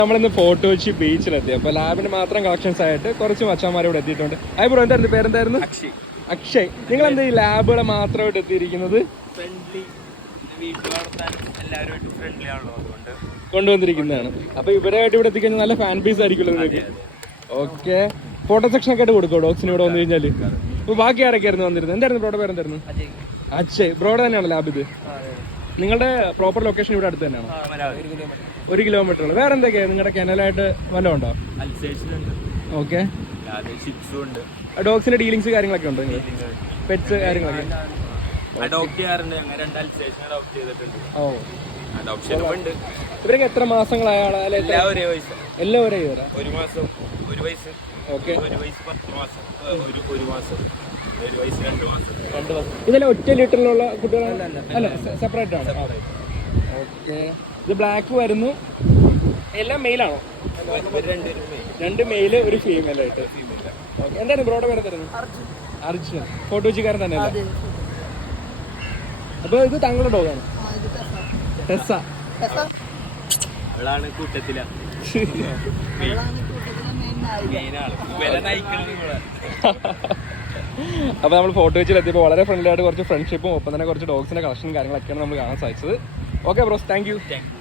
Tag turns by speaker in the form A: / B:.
A: നമ്മളിന്ന് ഫോർട്ട് കൊച്ചി ബീച്ചിലെത്തി. അപ്പൊ ലാബിന് മാത്രം കളക്ഷൻസ് ആയിട്ട് കുറച്ച് മച്ചാന്മാർ ഇവിടെ എത്തിയിട്ടുണ്ട്. ഹായ് ബ്രോ, എന്തായിരുന്നു പേരെന്തായിരുന്നു? അക്ഷയ്. നിങ്ങൾ എന്താ ഈ ലാബുകളെ മാത്രമായിട്ട് എത്തിയിരിക്കുന്നത്? കൊണ്ടുവന്നിരിക്കുന്നതാണ്. അപ്പൊ ഇവരായിട്ട് ഇവിടെ എത്തിക്കഴിഞ്ഞാൽ നല്ല ഫാൻ ബേസ് ആയിരിക്കുമല്ലോ നിങ്ങൾക്ക്. ഓക്കെ, ഫോട്ടോ സെക്ഷൻ ഒക്കെ ആയിട്ട് കൊടുക്കും ഡോഗ്സിന് ഇവിടെ വന്നു കഴിഞ്ഞാല്. അപ്പൊ ബാക്കി ആരൊക്കെയായിരുന്നു വന്നിരുന്നത്? എന്തായിരുന്നു ബ്രോയുടെ പേരെന്തായിരുന്നു? അക്ഷയ്. ബ്രോയുടെ തന്നെയാണ് ലാബ് ഇത്? നിങ്ങളുടെ പ്രോപ്പർ ലൊക്കേഷൻ ഇവിടെ അടുത്ത് തന്നെയാണോ? 1 കിലോമീറ്റർ ഉള്ളു. വേറെ എന്തൊക്കെയാ നിങ്ങളുടെ കെനലായിട്ട് വല്ലതും ഉണ്ടോ? ഓക്കെ, ഡോഗ്സിന്റെ ഡീലിങ്സ് കാര്യങ്ങളൊക്കെ ഉണ്ടോ? പെറ്റ്സ് കാര്യങ്ങളൊക്കെ ഇവരൊക്കെ എത്ര മാസങ്ങളായ ആളാ? എല്ലാം ഒരേ വയസ്സ്. 1 മാസം, 1 വയസ്സ്. ഓക്കെ, 1 വയസ്സ് 10 മാസം, 1 മാസം, 1 വയസ്സ് 2 മാസം. ഇതെല്ലാം ഒറ്റ ലിറ്ററിലുള്ള കുട്ടികളാണ്? അല്ല, സെപ്പറേറ്റ് ആണ്. ഓക്കെ, ഇത് ബ്ലാക്ക് വരുന്നു. എല്ലാം മെയിലാണോ? 2 മെയില് 1 ഫീമെയിൽ ആയിട്ട്. ഓക്കെ, എന്താണ് ബ്രോയുടെ പേര് തരുന്നത്? അർജുൻ. ഫോർട്ട് കൊച്ചിക്കാരൻ തന്നെയല്ലേ? അപ്പൊ ഇത് താങ്കളുടെ ഡോഗാണ്? ടെസ്സ. കൂട്ടത്തില. അപ്പൊ നമ്മൾ ഫോർട്ട് കൊച്ചിയിൽ എത്തിയപ്പോൾ വളരെ ഫ്രണ്ട്ലി ആയിട്ട് കുറച്ച് ഫ്രണ്ട്ഷിപ്പും ഒപ്പം തന്നെ കുറച്ച് ഡോഗ്സിന്റെ കളക്ഷനും കാര്യങ്ങളൊക്കെയാണ് നമ്മൾ കാണാൻ സാധിച്ചത്. Okay bros, thank U.